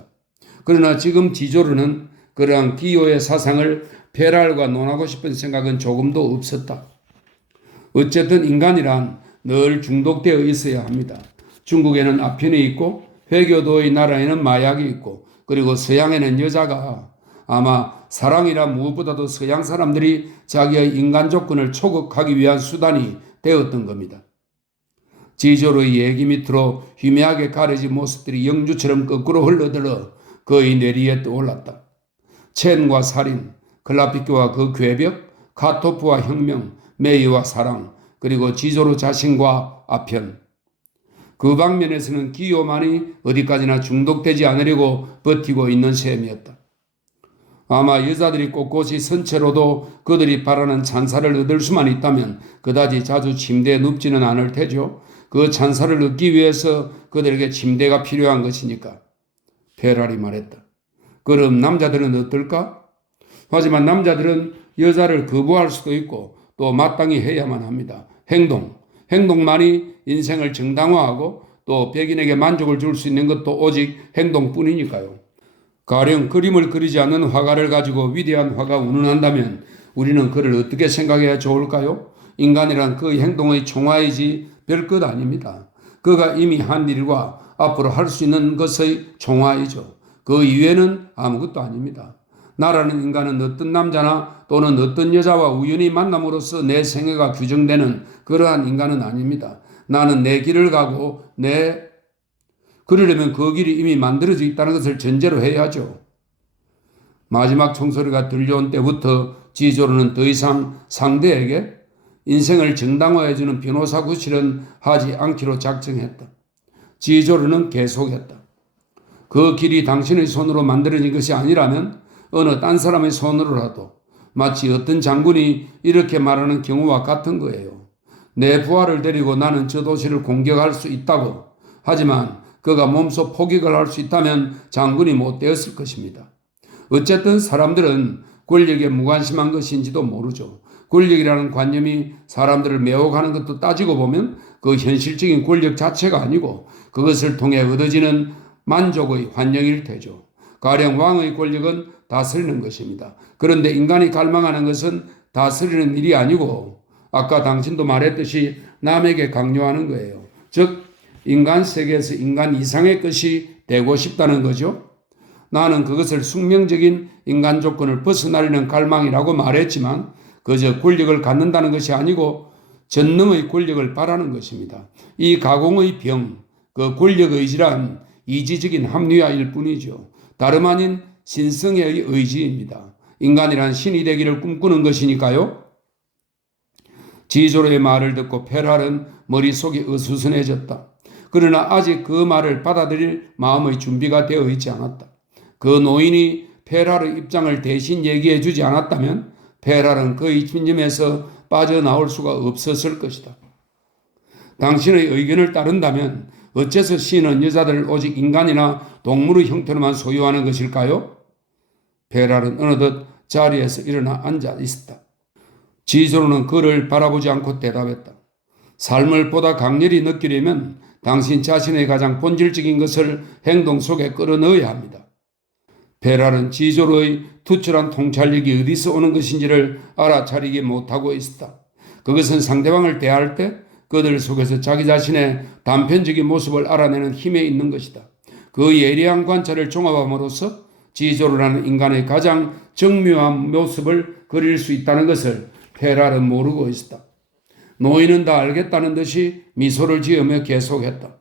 그러나 지금 지조르는 그러한 기요의 사상을 페랄과 논하고 싶은 생각은 조금도 없었다. 어쨌든 인간이란 늘 중독되어 있어야 합니다. 중국에는 아편이 있고 회교도의 나라에는 마약이 있고 그리고 서양에는 여자가 아마 사랑이라 무엇보다도 서양 사람들이 자기의 인간 조건을 초극하기 위한 수단이 되었던 겁니다. 지조로의 얘기 밑으로 희미하게 가려진 모습들이 영주처럼 거꾸로 흘러들어 그의 뇌리에 떠올랐다. 첸과 살인, 클라피교와 그 괴벽, 카토프와 혁명, 메이와 사랑, 그리고 지조로 자신과 아편. 그 방면에서는 기요만이 어디까지나 중독되지 않으려고 버티고 있는 셈이었다. 아마 여자들이 꼿꼿이 선 채로도 그들이 바라는 찬사를 얻을 수만 있다면 그다지 자주 침대에 눕지는 않을 테죠. 그 찬사를 얻기 위해서 그들에게 침대가 필요한 것이니까. 페라리 말했다. 그럼 남자들은 어떨까? 하지만 남자들은 여자를 거부할 수도 있고 또 마땅히 해야만 합니다. 행동만이 인생을 정당화하고 또 백인에게 만족을 줄 수 있는 것도 오직 행동뿐이니까요. 가령 그림을 그리지 않는 화가를 가지고 위대한 화가 운운한다면 우리는 그를 어떻게 생각해야 좋을까요? 인간이란 그 행동의 총화이지 별것 아닙니다. 그가 이미 한 일과 앞으로 할 수 있는 것의 총화이죠. 그 이외는 아무것도 아닙니다. 나라는 인간은 어떤 남자나 또는 어떤 여자와 우연히 만남으로써 내 생애가 규정되는 그러한 인간은 아닙니다. 나는 내 길을 가고 그러려면 그 길이 이미 만들어져 있다는 것을 전제로 해야죠. 마지막 총소리가 들려온 때부터 지조로는 더 이상 상대에게 인생을 정당화해주는 변호사 구실은 하지 않기로 작정했다. 지조로는 계속했다. 그 길이 당신의 손으로 만들어진 것이 아니라면 어느 딴 사람의 손으로라도 마치 어떤 장군이 이렇게 말하는 경우와 같은 거예요. 내 부하를 데리고 나는 저 도시를 공격할 수 있다고. 하지만 그가 몸소 포격을 할 수 있다면 장군이 못 되었을 것입니다. 어쨌든 사람들은 권력에 무관심한 것인지도 모르죠. 권력이라는 관념이 사람들을 매혹하는 것도 따지고 보면 그 현실적인 권력 자체가 아니고 그것을 통해 얻어지는 만족의 환영일 테죠. 가령 왕의 권력은 다스리는 것입니다. 그런데 인간이 갈망하는 것은 다스리는 일이 아니고 아까 당신도 말했듯이 남에게 강요하는 거예요. 즉 인간 세계에서 인간 이상의 것이 되고 싶다는 거죠. 나는 그것을 숙명적인 인간 조건을 벗어나려는 갈망이라고 말했지만 그저 권력을 갖는다는 것이 아니고 전능의 권력을 바라는 것입니다. 이 가공의 병, 그 권력의지란 이지적인 합리화일 뿐이죠. 다름 아닌 신성의 의지입니다. 인간이란 신이 되기를 꿈꾸는 것이니까요. 지조로의 말을 듣고 페랄은 머릿속이 어수선해졌다. 그러나 아직 그 말을 받아들일 마음의 준비가 되어 있지 않았다. 그 노인이 페랄의 입장을 대신 얘기해 주지 않았다면 페랄은 그의 신념에서 빠져나올 수가 없었을 것이다. 당신의 의견을 따른다면 어째서 신은 여자들을 오직 인간이나 동물의 형태로만 소유하는 것일까요? 페랄은 어느덧 자리에서 일어나 앉아 있었다. 지조로는 그를 바라보지 않고 대답했다. 삶을 보다 강렬히 느끼려면 당신 자신의 가장 본질적인 것을 행동 속에 끌어넣어야 합니다. 페랄은 지조로의 투철한 통찰력이 어디서 오는 것인지를 알아차리지 못하고 있었다. 그것은 상대방을 대할 때 그들 속에서 자기 자신의 단편적인 모습을 알아내는 힘에 있는 것이다. 그 예리한 관찰을 종합함으로써 지조로라는 인간의 가장 정묘한 모습을 그릴 수 있다는 것을 페랄은 모르고 있었다. 노인은 다 알겠다는 듯이 미소를 지으며 계속했다.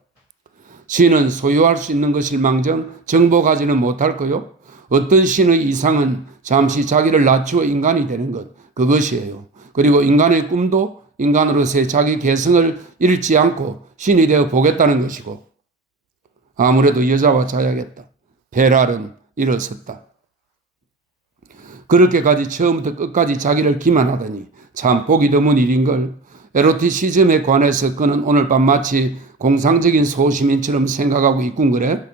신은 소유할 수 있는 것일망정 정복하지는 못할 거요. 어떤 신의 이상은 잠시 자기를 낮추어 인간이 되는 것, 그것이에요. 그리고 인간의 꿈도 인간으로서의 자기 개성을 잃지 않고 신이 되어 보겠다는 것이고, 아무래도 여자와 자야겠다. 페랄은 일어섰다. 그렇게까지 처음부터 끝까지 자기를 기만하다니 참 보기 드문 일인걸. 에로티시즘에 관해서 그는 오늘 밤 마치 공상적인 소시민처럼 생각하고 있군 그래?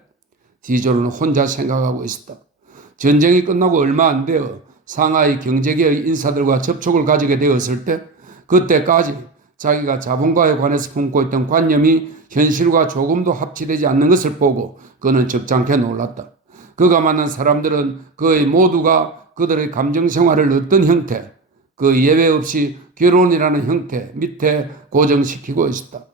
지조로는 혼자 생각하고 있었다. 전쟁이 끝나고 얼마 안 되어 상하이 경제계의 인사들과 접촉을 가지게 되었을 때 그때까지 자기가 자본가에 관해서 품고 있던 관념이 현실과 조금도 합치되지 않는 것을 보고 그는 적잖게 놀랐다. 그가 만난 사람들은 거의 모두가 그들의 감정생활을 어떤 형태, 그 예외 없이 결혼이라는 형태 밑에 고정시키고 있었다.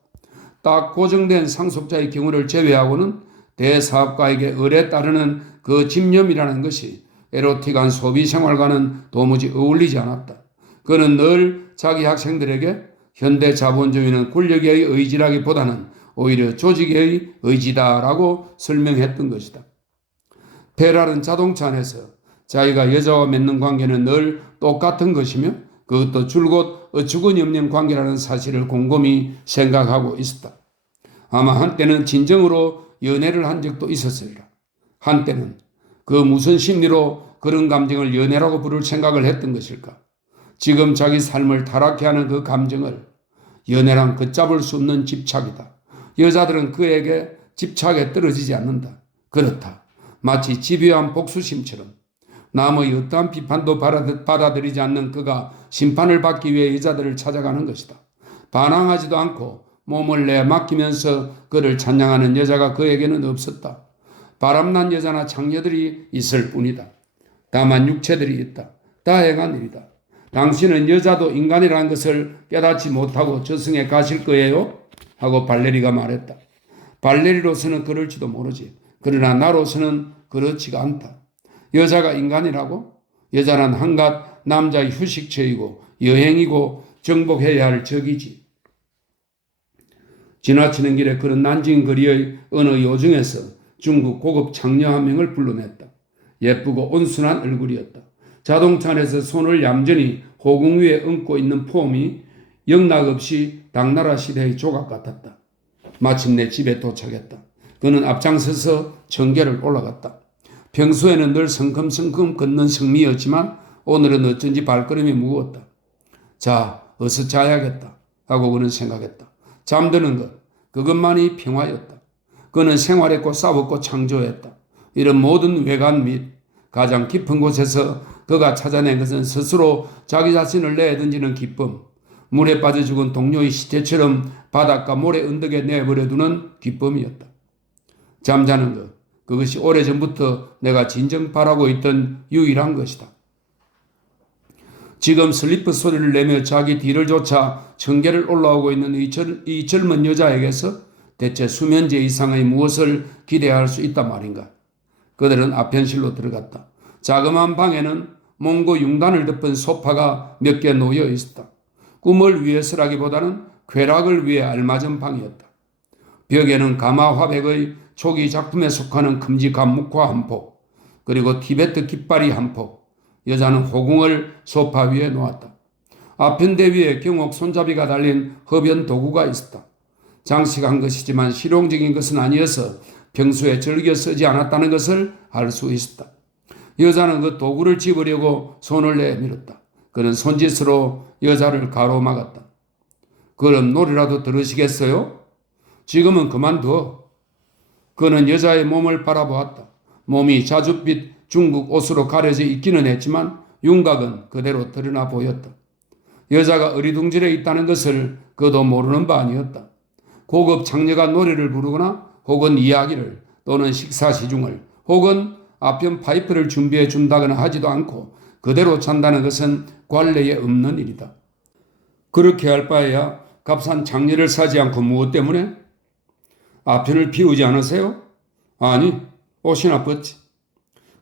딱 고정된 상속자의 경우를 제외하고는 대사업가에게 을에 따르는 그 집념이라는 것이 에로틱한 소비 생활과는 도무지 어울리지 않았다. 그는 늘 자기 학생들에게 현대 자본주의는 권력의 의지라기보다는 오히려 조직의 의지다라고 설명했던 것이다. 페랄은 자동차 안에서 자기가 여자와 맺는 관계는 늘 똑같은 것이며 그것도 줄곧 어처구니 없는 관계라는 사실을 곰곰이 생각하고 있었다. 아마 한때는 진정으로 연애를 한 적도 있었으리라. 한때는 그 무슨 심리로 그런 감정을 연애라고 부를 생각을 했던 것일까? 지금 자기 삶을 타락해 하는 그 감정을 연애란 걷잡을 수 없는 집착이다. 여자들은 그에게 집착에 떨어지지 않는다. 그렇다. 마치 집요한 복수심처럼 남의 어떠한 비판도 받아들이지 않는 그가 심판을 받기 위해 여자들을 찾아가는 것이다. 반항하지도 않고 몸을 내맡기면서 그를 찬양하는 여자가 그에게는 없었다. 바람난 여자나 장녀들이 있을 뿐이다. 다만 육체들이 있다. 다행한 일이다. 당신은 여자도 인간이라는 것을 깨닫지 못하고 저승에 가실 거예요? 하고 발레리가 말했다. 발레리로서는 그럴지도 모르지. 그러나 나로서는 그렇지가 않다. 여자가 인간이라고? 여자는 한갓 남자의 휴식처이고 여행이고 정복해야 할 적이지. 지나치는 길에 그런 난징 거리의 어느 요정에서 중국 고급 장녀 한 명을 불러냈다. 예쁘고 온순한 얼굴이었다. 자동차 안에서 손을 얌전히 호공 위에 얹고 있는 폼이 영락없이 당나라 시대의 조각 같았다. 마침내 집에 도착했다. 그는 앞장서서 전개를 올라갔다. 평소에는 늘 성큼성큼 걷는 성미였지만 오늘은 어쩐지 발걸음이 무거웠다. 자, 어서 자야겠다 하고 그는 생각했다. 잠드는 것, 그것만이 평화였다. 그는 생활했고 싸웠고 창조했다. 이런 모든 외관 및 가장 깊은 곳에서 그가 찾아낸 것은 스스로 자기 자신을 내던지는 기쁨, 물에 빠져 죽은 동료의 시체처럼 바닷가 모래 언덕에 내버려두는 기쁨이었다. 잠자는 것, 그것이 오래전부터 내가 진정 바라고 있던 유일한 것이다. 지금 슬리퍼 소리를 내며 자기 뒤를 쫓아 청계를 올라오고 있는 이 젊은 여자에게서 대체 수면제 이상의 무엇을 기대할 수 있단 말인가. 그들은 아편실로 들어갔다. 자그마한 방에는 몽고 융단을 덮은 소파가 몇 개 놓여 있었다. 꿈을 위해서라기보다는 쾌락을 위해 알맞은 방이었다. 벽에는 가마 화백의 초기 작품에 속하는 큼직한 묵화 한 폭, 그리고 티베트 깃발이 한 폭, 여자는 호궁을 소파 위에 놓았다. 아편대 위에 경옥 손잡이가 달린 흡연 도구가 있었다. 장식한 것이지만 실용적인 것은 아니어서 평소에 즐겨 쓰지 않았다는 것을 알 수 있었다. 여자는 그 도구를 집으려고 손을 내밀었다. 그는 손짓으로 여자를 가로막았다. 그럼 노래라도 들으시겠어요? 지금은 그만둬. 그는 여자의 몸을 바라보았다. 몸이 자줏빛 중국 옷으로 가려져 있기는 했지만 윤곽은 그대로 드러나 보였다. 여자가 어리둥절해 있다는 것을 그도 모르는 바 아니었다. 고급 장녀가 노래를 부르거나 혹은 이야기를 또는 식사 시중을 혹은 아편 파이프를 준비해 준다거나 하지도 않고 그대로 잔다는 것은 관례에 없는 일이다. 그렇게 할 바에야 값싼 장녀를 사지 않고 무엇 때문에? 아편을 피우지 않으세요? 아니, 옷이나 벗지.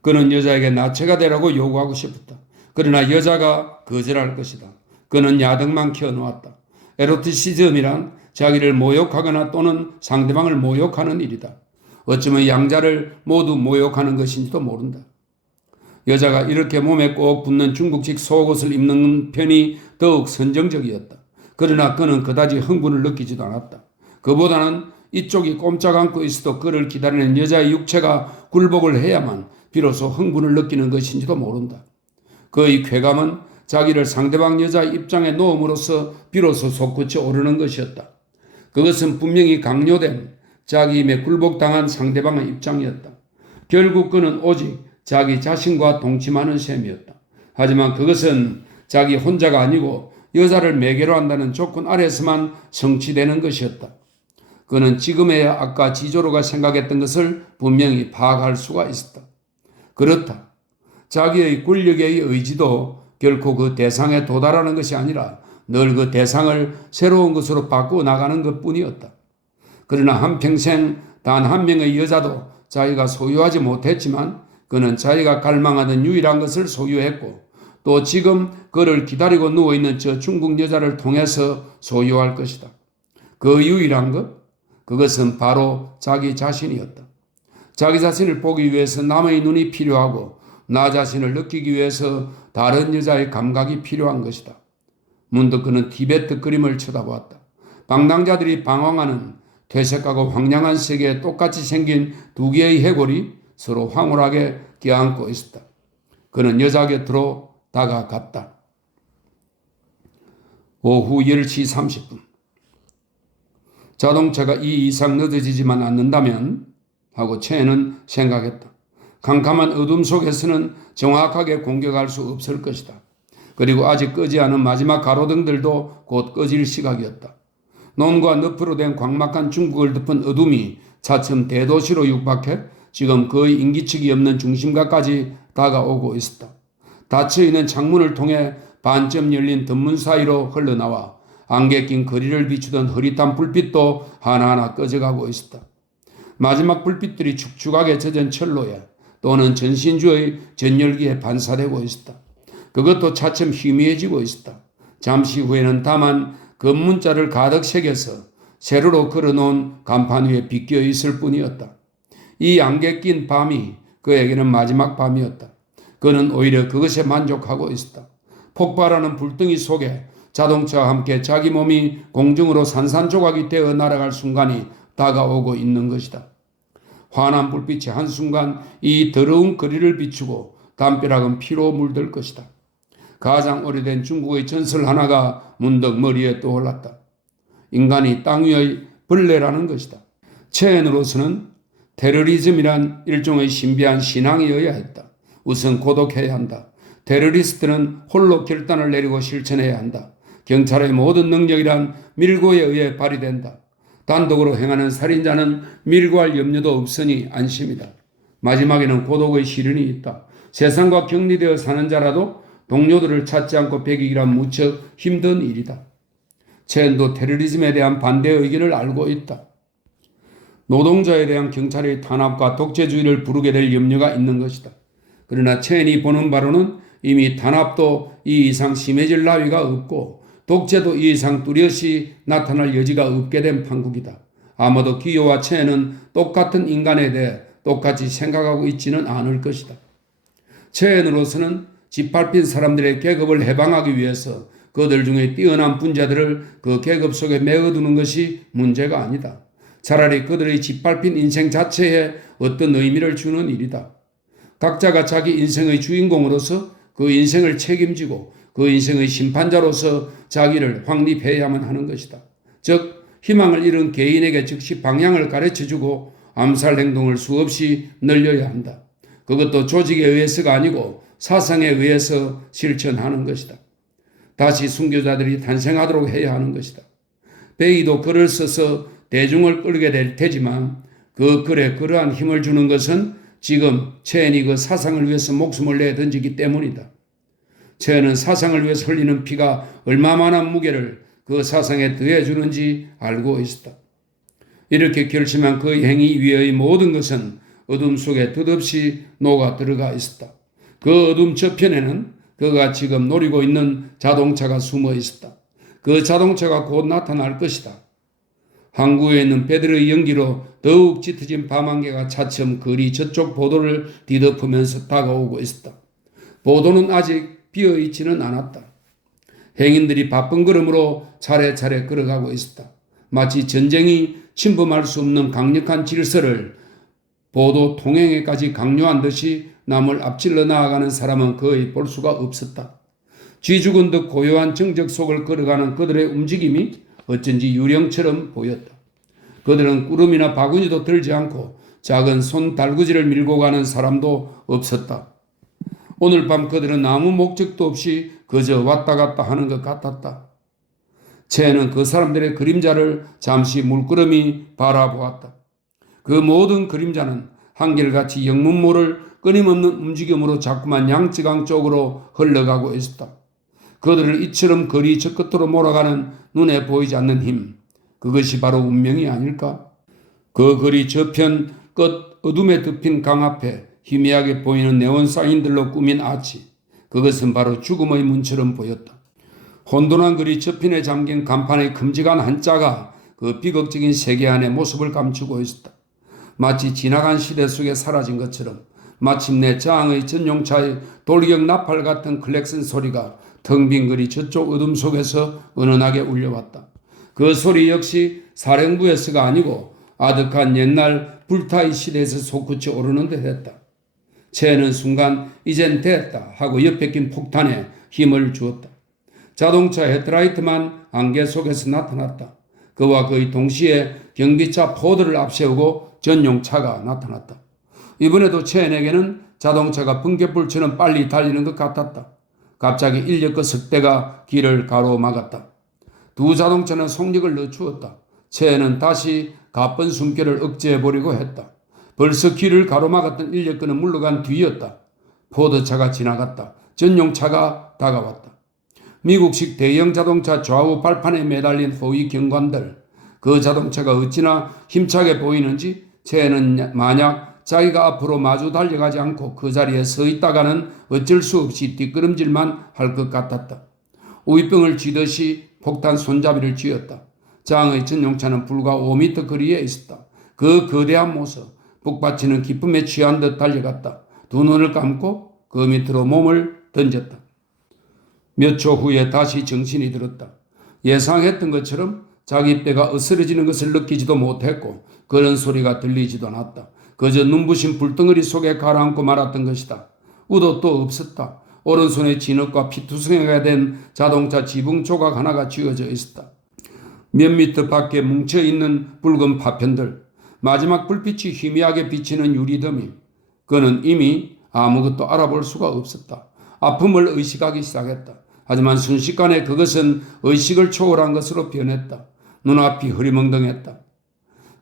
그는 여자에게 나체가 되라고 요구하고 싶었다. 그러나 여자가 거절할 것이다. 그는 야등만 켜놓았다. 에로티시즘이란 자기를 모욕하거나 또는 상대방을 모욕하는 일이다. 어쩌면 양자를 모두 모욕하는 것인지도 모른다. 여자가 이렇게 몸에 꼭 붙는 중국식 속옷을 입는 편이 더욱 선정적이었다. 그러나 그는 그다지 흥분을 느끼지도 않았다. 그보다는 이쪽이 꼼짝 않고 있어도 그를 기다리는 여자의 육체가 굴복을 해야만 비로소 흥분을 느끼는 것인지도 모른다. 그의 쾌감은 자기를 상대방 여자의 입장에 놓음으로써 비로소 솟구쳐 오르는 것이었다. 그것은 분명히 강요된 자기 힘에 굴복당한 상대방의 입장이었다. 결국 그는 오직 자기 자신과 동침하는 셈이었다. 하지만 그것은 자기 혼자가 아니고 여자를 매개로 한다는 조건 아래서만 성취되는 것이었다. 그는 지금에야 아까 지조로가 생각했던 것을 분명히 파악할 수가 있었다. 그렇다. 자기의 권력의 의지도 결코 그 대상에 도달하는 것이 아니라 늘 그 대상을 새로운 것으로 바꾸어 나가는 것뿐이었다. 그러나 한평생 단 한 명의 여자도 자기가 소유하지 못했지만 그는 자기가 갈망하던 유일한 것을 소유했고 또 지금 그를 기다리고 누워있는 저 중국 여자를 통해서 소유할 것이다. 그 유일한 것, 그것은 바로 자기 자신이었다. 자기 자신을 보기 위해서 남의 눈이 필요하고 나 자신을 느끼기 위해서 다른 여자의 감각이 필요한 것이다. 문득 그는 티베트 그림을 쳐다보았다. 방랑자들이 방황하는 퇴색하고 황량한 세계에 똑같이 생긴 두 개의 해골이 서로 황홀하게 껴안고 있었다. 그는 여자 곁으로 다가갔다. 오후 10시 30분. 자동차가 이 이상 늦어지지만 않는다면 하고 채는 생각했다. 캄캄한 어둠 속에서는 정확하게 공격할 수 없을 것이다. 그리고 아직 끄지 않은 마지막 가로등들도 곧 꺼질 시각이었다. 논과 늪으로 된 광막한 중국을 덮은 어둠이 차츰 대도시로 육박해 지금 거의 인기척이 없는 중심가까지 다가오고 있었다. 닫혀있는 창문을 통해 반쯤 열린 덧문 사이로 흘러나와 안개 낀 거리를 비추던 흐릿한 불빛도 하나하나 꺼져가고 있었다. 마지막 불빛들이 축축하게 젖은 철로에 또는 전신주의 전열기에 반사되고 있었다. 그것도 차츰 희미해지고 있었다. 잠시 후에는 다만 검문자를 가득 새겨서 세로로 걸어놓은 간판 위에 비껴 있을 뿐이었다. 이 안개 낀 밤이 그에게는 마지막 밤이었다. 그는 오히려 그것에 만족하고 있었다. 폭발하는 불덩이 속에 자동차와 함께 자기 몸이 공중으로 산산조각이 되어 날아갈 순간이 다가오고 있는 것이다. 환한 불빛이 한순간 이 더러운 거리를 비추고 담벼락은 피로 물들 것이다. 가장 오래된 중국의 전설 하나가 문득 머리에 떠올랐다. 인간이 땅 위의 벌레라는 것이다. 체엔으로서는 테러리즘이란 일종의 신비한 신앙이어야 했다. 우선 고독해야 한다. 테러리스트는 홀로 결단을 내리고 실천해야 한다. 경찰의 모든 능력이란 밀고에 의해 발휘된다. 단독으로 행하는 살인자는 밀고할 염려도 없으니 안심이다. 마지막에는 고독의 시련이 있다. 세상과 격리되어 사는 자라도 동료들을 찾지 않고 배기기란 무척 힘든 일이다. 체엔도 테러리즘에 대한 반대 의견을 알고 있다. 노동자에 대한 경찰의 탄압과 독재주의를 부르게 될 염려가 있는 것이다. 그러나 체엔이 보는 바로는 이미 탄압도 이 이상 심해질 나위가 없고 독재도 이 이상 뚜렷이 나타날 여지가 없게 된 판국이다. 아마도 기요와 체엔은 똑같은 인간에 대해 똑같이 생각하고 있지는 않을 것이다. 체엔으로서는 짓밟힌 사람들의 계급을 해방하기 위해서 그들 중에 뛰어난 분자들을 그 계급 속에 메어두는 것이 문제가 아니다. 차라리 그들의 짓밟힌 인생 자체에 어떤 의미를 주는 일이다. 각자가 자기 인생의 주인공으로서 그 인생을 책임지고 그 인생의 심판자로서 자기를 확립해야만 하는 것이다. 즉 희망을 잃은 개인에게 즉시 방향을 가르쳐주고 암살 행동을 수없이 늘려야 한다. 그것도 조직에 의해서가 아니고 사상에 의해서 실천하는 것이다. 다시 순교자들이 탄생하도록 해야 하는 것이다. 베이도 글을 써서 대중을 끌게 될 테지만 그 글에 그러한 힘을 주는 것은 지금 체엔이 그 사상을 위해서 목숨을 내던지기 때문이다. 체엔은 사상을 위해서 흘리는 피가 얼마만한 무게를 그 사상에 더해주는지 알고 있었다. 이렇게 결심한 그 행위 위의 모든 것은 어둠 속에 덧없이 녹아 들어가 있었다. 그 어둠 저편에는 그가 지금 노리고 있는 자동차가 숨어 있었다. 그 자동차가 곧 나타날 것이다. 항구에 있는 배들의 연기로 더욱 짙어진 밤안개가 차츰 거리 저쪽 보도를 뒤덮으면서 다가오고 있었다. 보도는 아직 비어있지는 않았다. 행인들이 바쁜 걸음으로 차례차례 걸어가고 있었다. 마치 전쟁이 침범할 수 없는 강력한 질서를 보도 통행에까지 강요한 듯이 남을 앞질러 나아가는 사람은 거의 볼 수가 없었다. 쥐 죽은 듯 고요한 정적 속을 걸어가는 그들의 움직임이 어쩐지 유령처럼 보였다. 그들은 꾸름이나 바구니도 들지 않고 작은 손 달구지를 밀고 가는 사람도 없었다. 오늘 밤 그들은 아무 목적도 없이 그저 왔다 갔다 하는 것 같았다. 체엔은 그 사람들의 그림자를 잠시 물끄러미 바라보았다. 그 모든 그림자는 한결같이 영문모를 끊임없는 움직임으로 자꾸만 양쯔강 쪽으로 흘러가고 있었다. 그들을 이처럼 거리 저 끝으로 몰아가는 눈에 보이지 않는 힘, 그것이 바로 운명이 아닐까? 그 거리 저편 끝 어둠에 덮인 강 앞에 희미하게 보이는 네온 사인들로 꾸민 아치, 그것은 바로 죽음의 문처럼 보였다. 혼돈한 글이 접힌에 잠긴 간판의 큼직한 한자가 그 비극적인 세계 안의 모습을 감추고 있었다. 마치 지나간 시대 속에 사라진 것처럼 마침내 장의 전용차의 돌격 나팔 같은 클렉슨 소리가 텅 빈 거리 저쪽 어둠 속에서 은은하게 울려왔다. 그 소리 역시 사령부에서가 아니고 아득한 옛날 불타의 시대에서 솟구쳐 오르는 듯 했다. 채는 순간 이젠 됐다 하고 옆에 낀 폭탄에 힘을 주었다. 자동차 헤드라이트만 안개 속에서 나타났다. 그와 거의 동시에 경비차 포드를 앞세우고 전용차가 나타났다. 이번에도 채은에게는 자동차가 번갯불처럼 빨리 달리는 것 같았다. 갑자기 인력거 석대가 길을 가로막았다. 두 자동차는 속력을 늦추었다. 채은은 다시 가쁜 숨결을 억제해보려고 했다. 벌써 길을 가로막았던 인력거는 물러간 뒤였다. 포드차가 지나갔다. 전용차가 다가왔다. 미국식 대형 자동차 좌우 발판에 매달린 호위 경관들. 그 자동차가 어찌나 힘차게 보이는지 채는 만약 자기가 앞으로 마주 달려가지 않고 그 자리에 서 있다가는 어쩔 수 없이 뒷걸음질만 할 것 같았다. 우유병을 쥐듯이 폭탄 손잡이를 쥐었다. 장의 전용차는 불과 5m 거리에 있었다. 그 거대한 모습, 북받치는 기쁨에 취한 듯 달려갔다. 두 눈을 감고 그 밑으로 몸을 던졌다. 몇 초 후에 다시 정신이 들었다. 예상했던 것처럼 자기 뼈가 으스러지는 것을 느끼지도 못했고 그런 소리가 들리지도 않았다. 그저 눈부신 불덩어리 속에 가라앉고 말았던 것이다. 우도도 없었다. 오른손에 진흙과 피투성이가 된 자동차 지붕 조각 하나가 쥐어져 있었다. 몇 미터 밖에 뭉쳐있는 붉은 파편들, 마지막 불빛이 희미하게 비치는 유리더미. 그는 이미 아무것도 알아볼 수가 없었다. 아픔을 의식하기 시작했다. 하지만 순식간에 그것은 의식을 초월한 것으로 변했다. 눈앞이 흐리멍덩했다.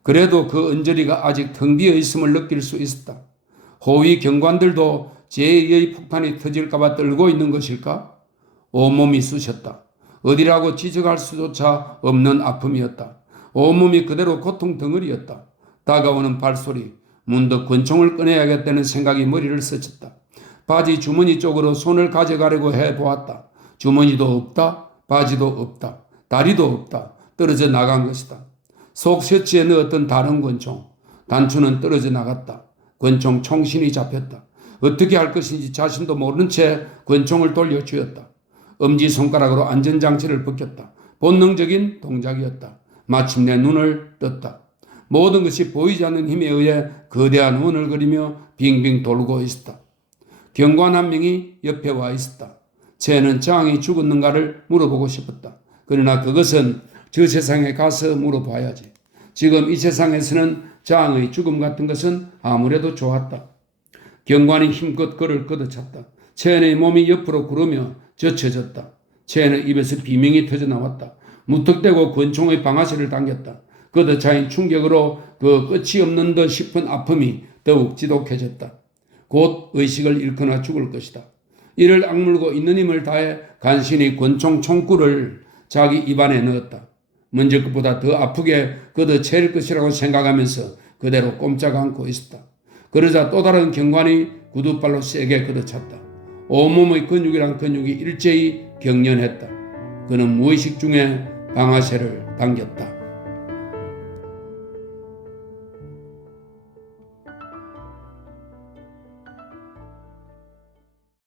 그래도 그 언저리가 아직 텅 비어 있음을 느낄 수 있었다. 호위 경관들도 제2의 폭탄이 터질까봐 떨고 있는 것일까? 온몸이 쑤셨다. 어디라고 지적할 수조차 없는 아픔이었다. 온몸이 그대로 고통 덩어리였다. 다가오는 발소리, 문득 권총을 꺼내야겠다는 생각이 머리를 스쳤다. 바지 주머니 쪽으로 손을 가져가려고 해보았다. 주머니도 없다. 바지도 없다. 다리도 없다. 떨어져 나간 것이다. 속 셔츠에 넣었던 다른 권총. 단추는 떨어져 나갔다. 권총 총신이 잡혔다. 어떻게 할 것인지 자신도 모르는 채 권총을 돌려쥐었다. 엄지손가락으로 안전장치를 벗겼다. 본능적인 동작이었다. 마침내 눈을 떴다. 모든 것이 보이지 않는 힘에 의해 거대한 원을 그리며 빙빙 돌고 있었다. 경관 한 명이 옆에 와 있었다. 쟤는 장이 죽었는가를 물어보고 싶었다. 그러나 그것은 저 세상에 가서 물어봐야지. 지금 이 세상에서는 장의 죽음 같은 것은 아무래도 좋았다. 경관이 힘껏 그를 걷어찼다. 채은의 몸이 옆으로 구르며 젖혀졌다. 채은의 입에서 비명이 터져나왔다. 무턱대고 권총의 방아쇠를 당겼다. 걷어차인 충격으로 그 끝이 없는 듯 싶은 아픔이 더욱 지독해졌다. 곧 의식을 잃거나 죽을 것이다. 이를 악물고 있는 힘을 다해 간신히 권총 총구를 자기 입안에 넣었다. 먼저 것보다 더 아프게 걷어차일 것이라고 생각하면서 그대로 꼼짝 않고 있었다. 그러자 또 다른 경관이 구두발로 세게 걷어찼다. 온몸의 근육이란 근육이 일제히 경련했다. 그는 무의식 중에 방아쇠를 당겼다.